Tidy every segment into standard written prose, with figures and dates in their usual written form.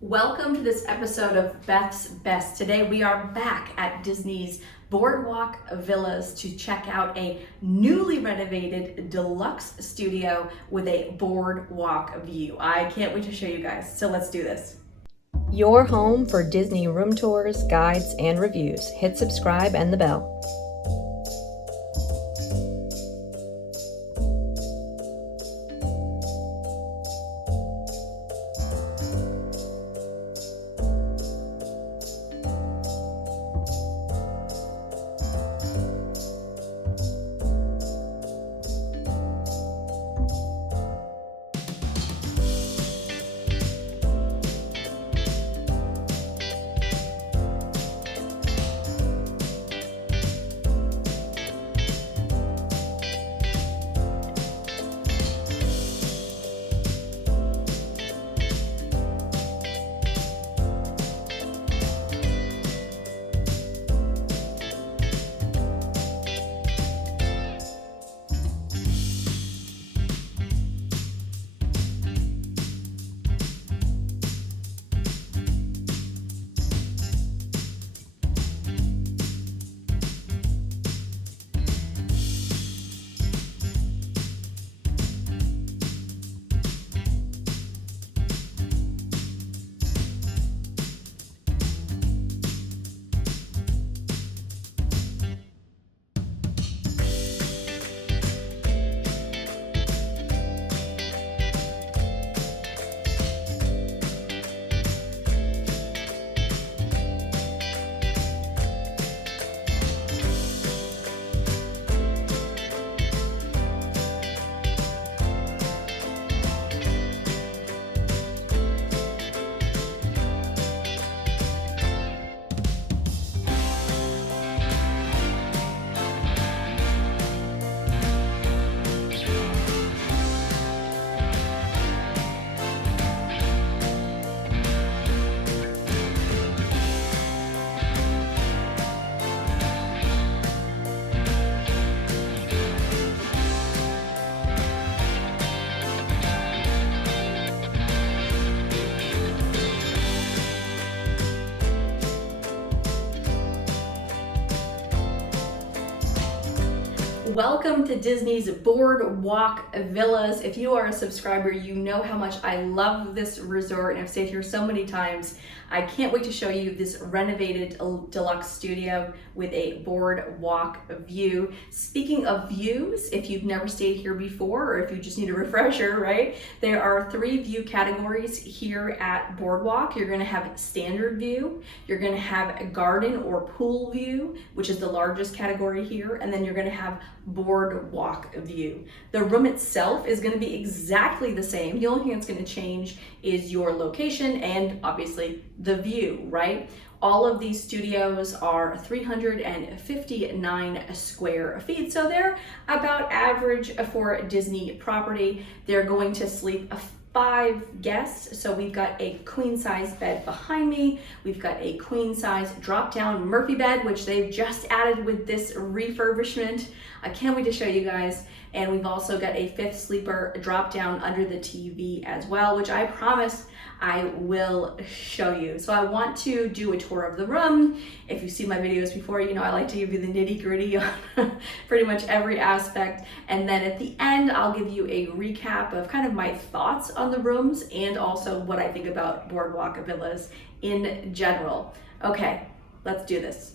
Welcome to this episode of Beth's Best. Today we are back at Disney's Boardwalk Villas to check out a newly renovated deluxe studio with a boardwalk view. I can't wait to show you guys, so let's do this. Your home for Disney room tours, guides, and reviews. Hit subscribe and the bell. Welcome to Disney's Boardwalk Villas. If you are a subscriber, you know how much I love this resort and I've stayed here so many times. I can't wait to show you this renovated deluxe studio with a boardwalk view. Speaking of views, if you've never stayed here before or if you just need a refresher, right? There are 3 view categories here at Boardwalk. You're gonna have standard view, you're gonna have a garden or pool view, which is the largest category here, and then you're gonna have boardwalk view. The room itself is going to be exactly the same. The only thing that's going to change is your location and obviously the view, right? All of these studios are 359 square feet, so they're about average for a Disney property. They're going to sleep 5 guests. So we've got a queen size bed behind me. We've got a queen size drop down Murphy bed, which they've just added with this refurbishment. I can't wait to show you guys. And we've also got a 5th sleeper drop down under the TV as well, which I promise I will show you. So I want to do a tour of the room. If you see my videos before, you know I like to give you the nitty gritty on pretty much every aspect. And then at the end, I'll give you a recap of kind of my thoughts on the rooms and also what I think about Boardwalk Villas in general. Okay, let's do this.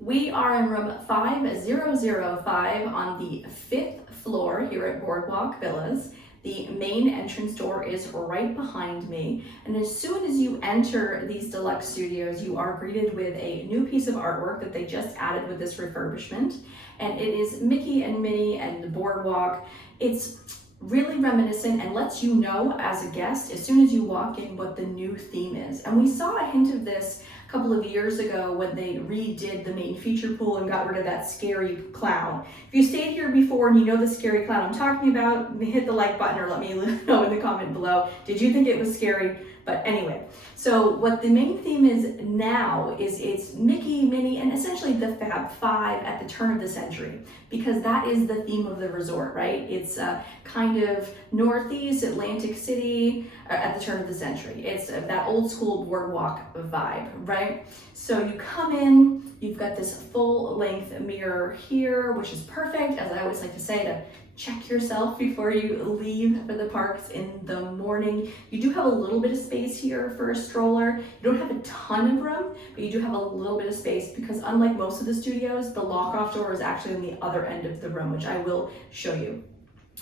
We are in room 5005 on the 5th floor here at Boardwalk Villas. The main entrance door is right behind me. And as soon as you enter these deluxe studios, you are greeted with a new piece of artwork that they just added with this refurbishment. And it is Mickey and Minnie and the Boardwalk. It's really reminiscent and lets you know as a guest as soon as you walk in what the new theme is. And we saw a hint of this a couple of years ago when they redid the main feature pool and got rid of that scary clown. If you stayed here before and you know the scary clown I'm talking about, hit the like button or let me know in the comment below. Did you think it was scary? But anyway, so what the main theme is now is it's Mickey, Minnie, and essentially the Fab Five at the turn of the century, because that is the theme of the resort, right? It's kind of Northeast Atlantic City at the turn of the century. It's that old school boardwalk vibe, right? So you come in, you've got this full length mirror here, which is perfect, as I always like to say, to check yourself before you leave for the parks in the morning. You do have a little bit of space here for a stroller. You don't have a ton of room, but you do have a little bit of space because unlike most of the studios, the lock-off door is actually on the other end of the room, which I will show you.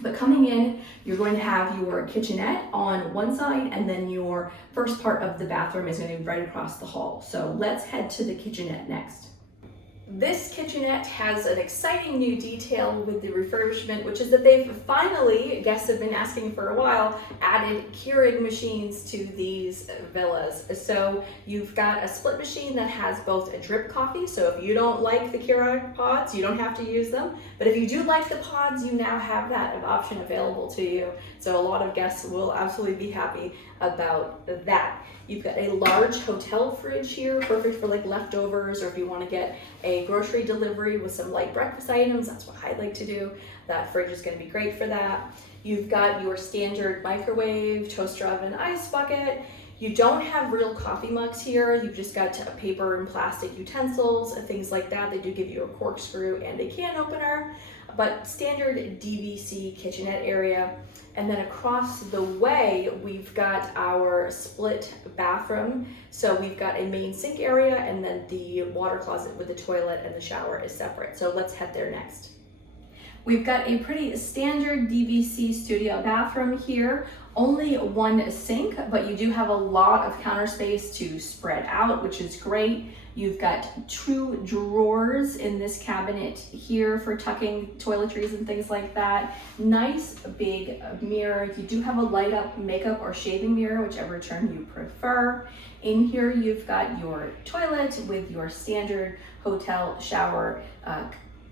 But coming in, you're going to have your kitchenette on one side, and then your first part of the bathroom is going to be right across the hall. So let's head to the kitchenette next. This kitchenette has an exciting new detail with the refurbishment, which is that they've finally, guests have been asking for a while, added Keurig machines to these villas. So you've got a split machine that has both a drip coffee, so if you don't like the Keurig pods, you don't have to use them. But if you do like the pods, you now have that option available to you. So a lot of guests will absolutely be happy about that. You've got a large hotel fridge here, perfect for like leftovers, or if you want to get a grocery delivery with some light breakfast items, that's what I like to do. That fridge is going to be great for that. You've got your standard microwave, toaster oven, ice bucket. You don't have real coffee mugs here. You've just got paper and plastic utensils and things like that. They do give you a corkscrew and a can opener, but standard DVC kitchenette area. And then across the way, we've got our split bathroom. So we've got a main sink area, and then the water closet with the toilet and the shower is separate. So let's head there next. We've got a pretty standard DVC studio bathroom here. Only one sink, but you do have a lot of counter space to spread out, which is great. You've got 2 drawers in this cabinet here for tucking toiletries and things like that. Nice big mirror. You do have a light up makeup or shaving mirror, whichever term you prefer. In here, you've got your toilet with your standard hotel shower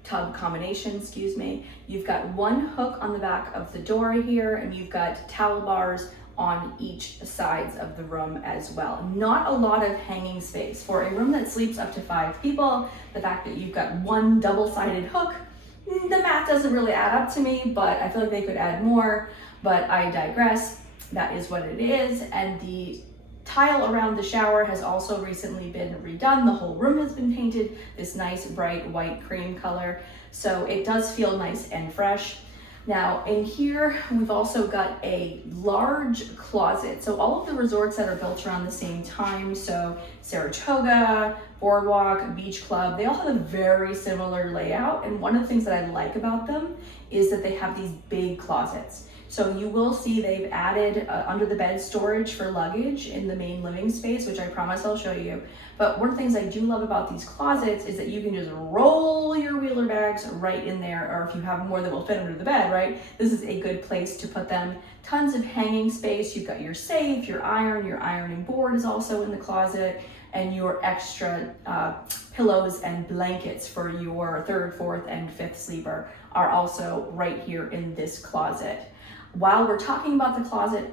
tub combination, excuse me. You've got one hook on the back of the door here, and you've got towel bars on each sides of the room as well. Not a lot of hanging space. For a room that sleeps up to 5 people, the fact that you've got one double-sided hook, the math doesn't really add up to me, but I feel like they could add more, but I digress. That is what it is. And the tile around the shower has also recently been redone. The whole room has been painted this nice bright white cream color, so it does feel nice and fresh. Now in here, we've also got a large closet. So all of the resorts that are built around the same time, so Saratoga, Boardwalk, Beach Club, they all have a very similar layout. And one of the things that I like about them is that they have these big closets. So you will see they've added under the bed storage for luggage in the main living space, which I promise I'll show you. But one of the things I do love about these closets is that you can just roll your wheeler bags right in there, or if you have more that will fit under the bed, right? This is a good place to put them. Tons of hanging space. You've got your safe, your ironing board is also in the closet, and your extra pillows and blankets for your 3rd, 4th, and 5th sleeper are also right here in this closet. While we're talking about the closet,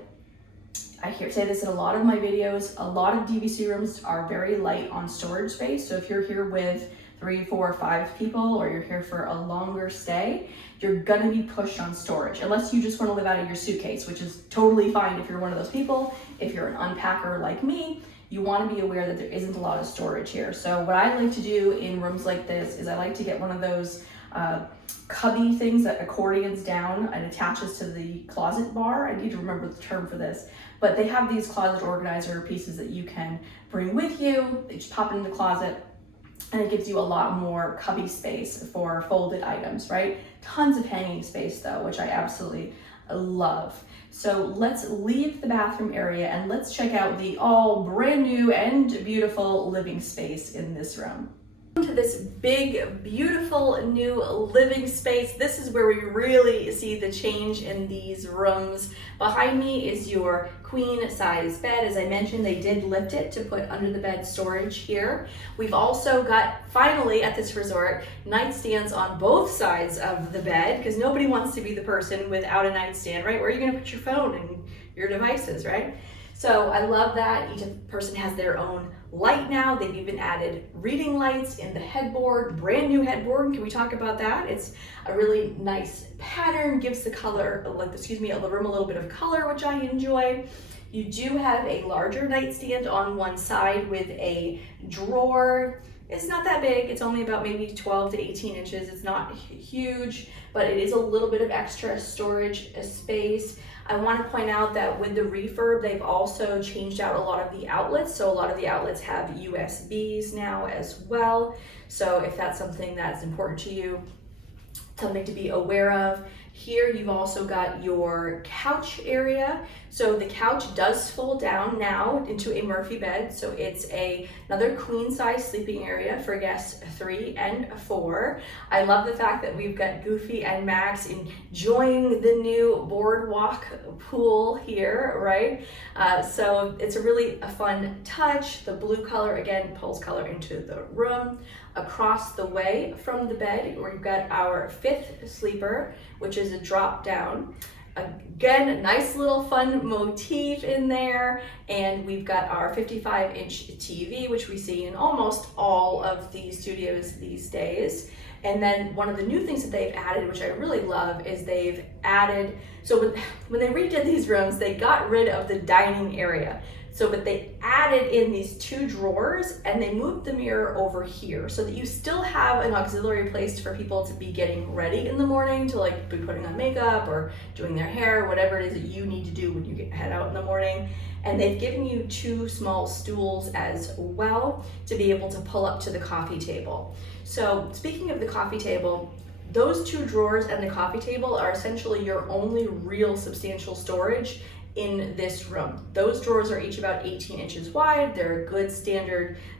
I say this in a lot of my videos, a lot of DVC rooms are very light on storage space. So if you're here with 3, 4, 5 people, or you're here for a longer stay, you're gonna be pushed on storage, unless you just wanna live out of your suitcase, which is totally fine if you're one of those people. If you're an unpacker like me, you wanna be aware that there isn't a lot of storage here. So what I like to do in rooms like this is I like to get one of those cubby things that accordions down and attaches to the closet bar. I need to remember the term for this, but they have these closet organizer pieces that you can bring with you. They just pop it in the closet, and it gives you a lot more cubby space for folded items, right? Tons of hanging space though, which I absolutely love. So let's leave the bathroom area and let's check out the all brand new and beautiful living space in this room. To this big, beautiful new living space. This is where we really see the change in these rooms. Behind me is your queen size bed. As I mentioned, they did lift it to put under the bed storage here. We've also got, finally at this resort, nightstands on both sides of the bed, because nobody wants to be the person without a nightstand, right? Where are you gonna put your phone and your devices, right? So I love that each person has their own light now. They've even added reading lights in the headboard, brand new headboard. Can we talk about that? It's a really nice pattern, gives the color, the room a little bit of color, which I enjoy. You do have a larger nightstand on one side with a drawer. It's not that big. It's only about maybe 12 to 18 inches. It's not huge, but it is a little bit of extra storage space. I want to point out that with the refurb, they've also changed out a lot of the outlets. So a lot of the outlets have USBs now as well. So if that's something that's important to you, something to be aware of. Here you've also got your couch area. So the couch does fold down now into a Murphy bed. So it's another queen size sleeping area for guests 3 and 4. I love the fact that we've got Goofy and Max enjoying the new boardwalk pool here, right? So it's a really fun touch. The blue color, again, pulls color into the room. Across the way from the bed, we've got our 5th sleeper, which is a drop down. Again, a nice little fun motif in there. And we've got our 55-inch TV, which we see in almost all of the studios these days. And then one of the new things that they've added, which I really love, is they've added, so when they redid these rooms, they got rid of the dining area. But they added in these 2 drawers and they moved the mirror over here so that you still have an auxiliary place for people to be getting ready in the morning, to like be putting on makeup or doing their hair, whatever it is that you need to do when you head out in the morning. And they've given you 2 small stools as well to be able to pull up to the coffee table. So speaking of the coffee table, those 2 drawers and the coffee table are essentially your only real substantial storage in this room. Those drawers are each about 18 inches wide. They're a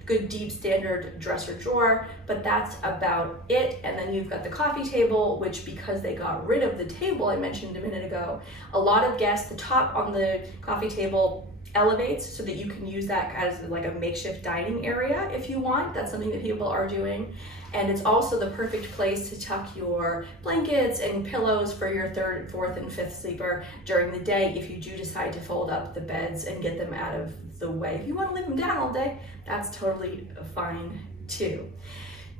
good deep standard dresser drawer, but that's about it. And then you've got the coffee table, which because they got rid of the table I mentioned a minute ago, a lot of guests, the top on the coffee table elevates so that you can use that as like a makeshift dining area if you want. That's something that people are doing. And it's also the perfect place to tuck your blankets and pillows for your 3rd, 4th, and 5th sleeper during the day if you do decide to fold up the beds and get them out of the way. If you want to leave them down all day, that's totally fine too.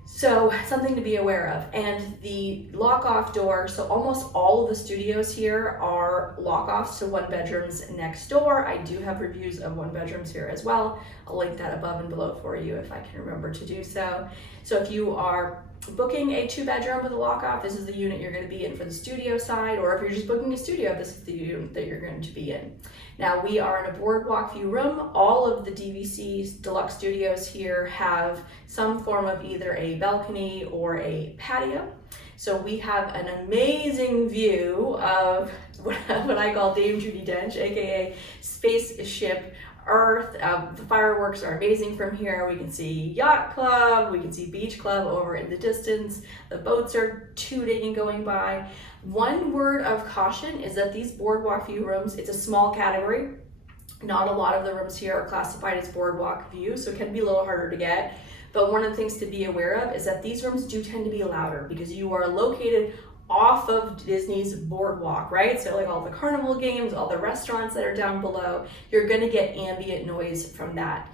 So something to be aware of. And the lock-off door, so almost all of the studios here are lock-offs to 1-bedrooms next door. I do have reviews of 1-bedrooms here as well. I'll link that above and below for you if I can remember to do so. So if you are booking a 2-bedroom with a lock-off, this is the unit you're going to be in for the studio side, or if you're just booking a studio, this is the unit that you're going to be in. Now we are in a boardwalk view room. All of the DVC deluxe studios here have some form of either a balcony or a patio. So we have an amazing view of what I call Dame Judi Dench, aka Spaceship Earth. The fireworks are amazing from here. We can see Yacht Club, we can see Beach Club over in the distance. The boats are tooting and going by. One word of caution is that these boardwalk view rooms, it's a small category. Not a lot of the rooms here are classified as boardwalk view, so it can be a little harder to get. But one of the things to be aware of is that these rooms do tend to be louder because you are located off of Disney's boardwalk, right? So like all the carnival games, all the restaurants that are down below, you're gonna get ambient noise from that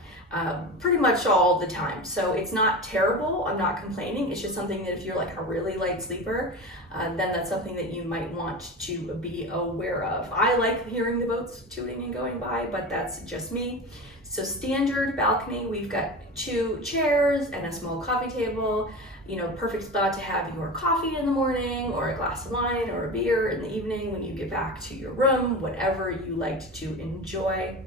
pretty much all the time. So it's not terrible, I'm not complaining. It's just something that if you're like a really light sleeper, then that's something that you might want to be aware of. I like hearing the boats tooting and going by, but that's just me. So standard balcony, we've got 2 chairs and a small coffee table. You know, perfect spot to have your coffee in the morning or a glass of wine or a beer in the evening when you get back to your room, whatever you like to enjoy.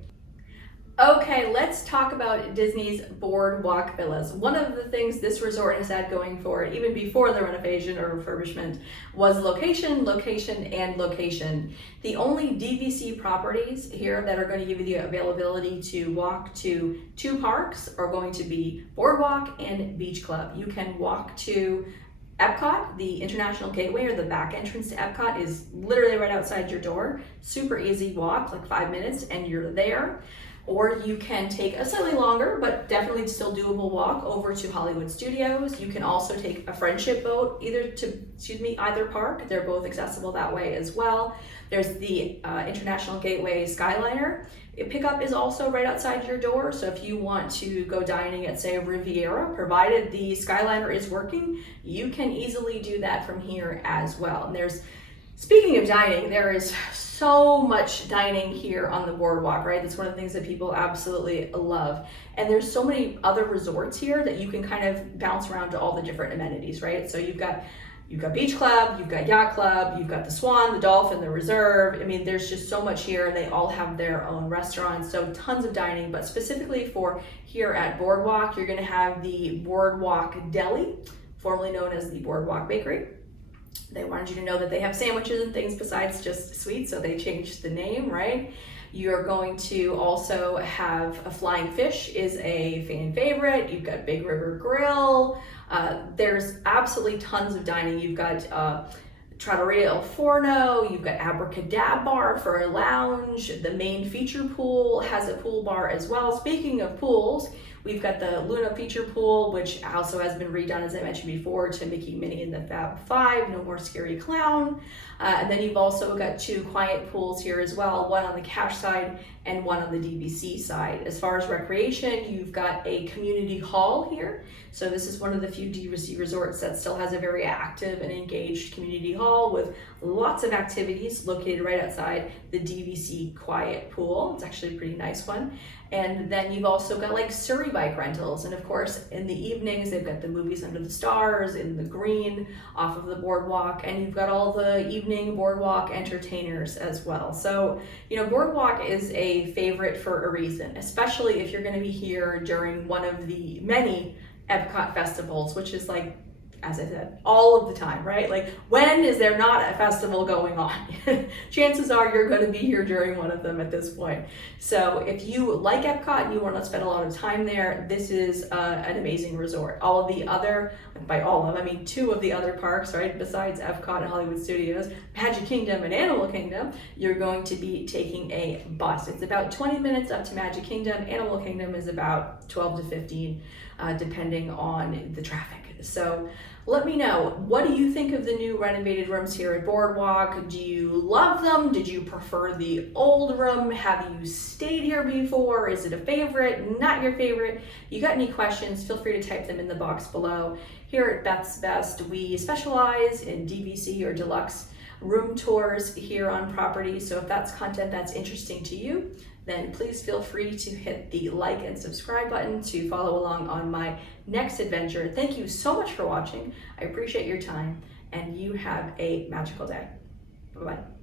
Okay, let's talk about Disney's Boardwalk Villas. One of the things this resort has had going for it, even before the renovation or refurbishment, was location, location, and location. The only DVC properties here that are going to give you the availability to walk to 2 parks are going to be Boardwalk and Beach Club. You can walk to Epcot, the International Gateway, or the back entrance to Epcot is literally right outside your door. Super easy walk, like 5 minutes, and you're there. Or you can take a slightly longer, but definitely still doable walk over to Hollywood Studios. You can also take a friendship boat either park. They're both accessible that way as well. There's the International Gateway Skyliner. Pickup is also right outside your door, so if you want to go dining at, say, Riviera, provided the Skyliner is working, you can easily do that from here as well. And speaking of dining, there is so much dining here on the boardwalk, right? That's one of the things that people absolutely love. And there's so many other resorts here that you can kind of bounce around to all the different amenities, right? So you've got Beach Club, you've got Yacht Club, you've got the Swan, the Dolphin, the Reserve. I mean, there's just so much here, and they all have their own restaurants, so tons of dining. But specifically for here at Boardwalk, you're gonna have the Boardwalk Deli, formerly known as the Boardwalk Bakery. They wanted you to know that they have sandwiches and things besides just sweets, so they changed the name, right? You're going to also have a Flying Fish is a fan favorite. You've got Big River Grill. There's absolutely tons of dining. You've got Trattoria El Forno, you've got Abracadabra for a lounge. The main feature pool has a pool bar as well. Speaking of pools, we've got the Luna feature pool, which also has been redone, as I mentioned before, to Mickey, Minnie, and the Fab Five, No More Scary Clown. And then you've also got 2 quiet pools here as well, one on the cash side and one on the DVC side. As far as recreation, you've got a community hall here. So this is one of the few DVC resorts that still has a very active and engaged community hall with lots of activities located right outside the DVC quiet pool. It's actually a pretty nice one. And then you've also got like Surrey bike rentals. And of course, in the evenings, they've got the movies under the stars in the green off of the boardwalk. And you've got all the evening boardwalk entertainers as well. So, Boardwalk is a favorite for a reason, especially if you're going to be here during one of the many Epcot festivals, which is like, as I said, all of the time, right? Like, when is there not a festival going on? Chances are you're going to be here during one of them at this point. So if you like Epcot and you want to spend a lot of time there, this is an amazing resort. All of the other, by all of them, I mean 2 of the other parks, right, besides Epcot and Hollywood Studios, Magic Kingdom and Animal Kingdom, you're going to be taking a bus. It's about 20 minutes up to Magic Kingdom. Animal Kingdom is about 12 to 15, depending on the traffic. So let me know, what do you think of the new renovated rooms here at Boardwalk? Do you love them? Did you prefer the old room? Have you stayed here before? Is it a favorite? Not your favorite? You got any questions? Feel free to type them in the box below. Here at Beth's Best, we specialize in DVC or deluxe room tours here on property. So if that's content that's interesting to you, then please feel free to hit the like and subscribe button to follow along on my next adventure. Thank you so much for watching. I appreciate your time, and you have a magical day. Bye-bye.